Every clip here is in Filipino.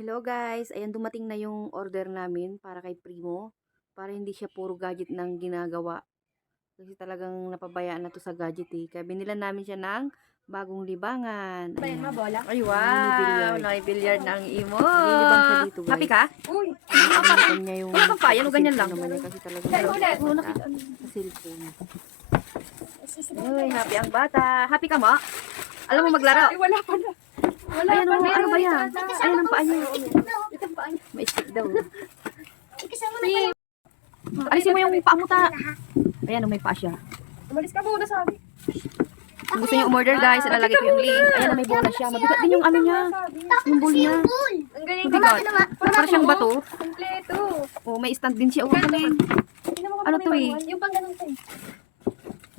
Hello guys, ayan dumating na yung order namin para kay Primo. Para hindi siya puro gadget nang ginagawa. Kasi talagang napabayaan na to sa gadget eh. Kaya binilan namin siya ng bagong libangan. Bayan mo, bola? Ay wow, nai-billiard ng imo. Nilibang siya dito guys. Happy ka? Uy, nakakalimutan niya yung Wala kang pa, yan o ganyan lang. naman eh, kasi talagang Pero ulit. sa cellphone. Uy, happy ang bata. Happy ka mo? Alam mo maglaro? Ay, wala pa na. Wala Ayan pa o, na. ano ba yan? Ayan ang paa niya. Ito pa. May stick daw. Alisin mo yung paa mo ta. Ayan o, may paa siya. Umalis ka muna, sabi. Kung gusto niyo umorder guys, ilalagay ko yung link. Ayan o, may bola siya. Mabigat din yung ano niya. Yung ball niya. Ang galing. Mabigat. Para siyang bato. Kompleto. Oh, may stand din siya. Oh, galing. Ano to eh? Yung pang ganun to eh.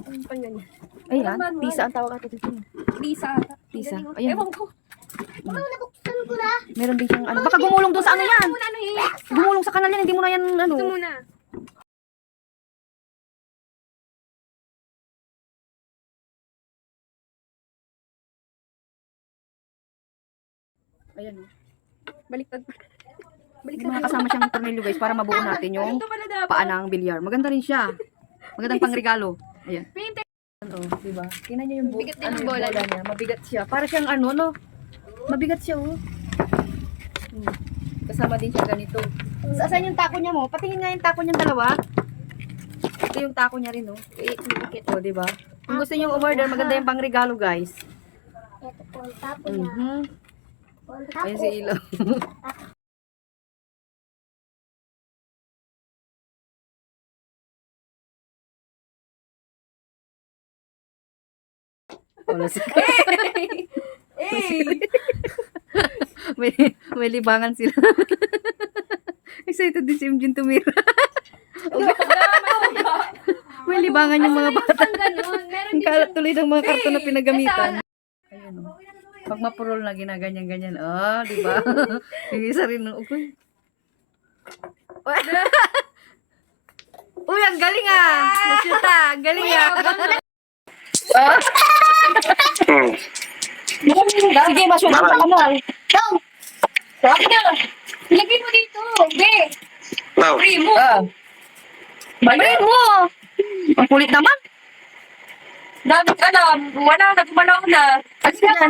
Yung pang ganyan. Ayan, tisa ang tawag ito dito. Lisa. Tisa. Ayan. Ewan ko. Meron din siyang ano. Baka gumulong doon sa ano yan. Muna ano eh. Gumulong sa kanal yan. Hindi mo na yan ano. Ito muna. Ayan. Oh. Baliktad. May mga kasama siyang tornilyo guys para mabuo natin yung Ito pala dapat. paa ng bilyar. Maganda rin siya. Magandang pangregalo. Ayan. Painted. Oh, diba? Tingnan niyo yung Bigat din ano, ang yung bola niya. niya. Mabigat siya. Para siyang ano, no? Mabigat siya, oh. Kasama din siya ganito. Saan yung tako niya mo? Patingin nga yung tako niyang dalawa. Ito yung tako niya rin, oh. Oh, diba? Kung gusto niyo umorder, maganda yung pangregalo, guys. Ito po ang tapo niya. Ayan si Ilo. Wala si may, may libangan sila. Excited din si Imjin tumira. May libangan yung mga bata. Ganun. Meron Ang kalat tuloy ng mga karton na pinagamitan. Ayun o. Pag mapurol na ginaganyan-ganyan. Oh, di ba? Yung isa rin. Okay. Uy, ang galing ah! Nasita, ang galing ah! Sige, maswerte ka mo. Sabi na. Ilagay mo dito. Be. Primo. Bayarin mo! Ang kulit naman. Dapat alam. Wala na. Gumalaw na. Kasi na.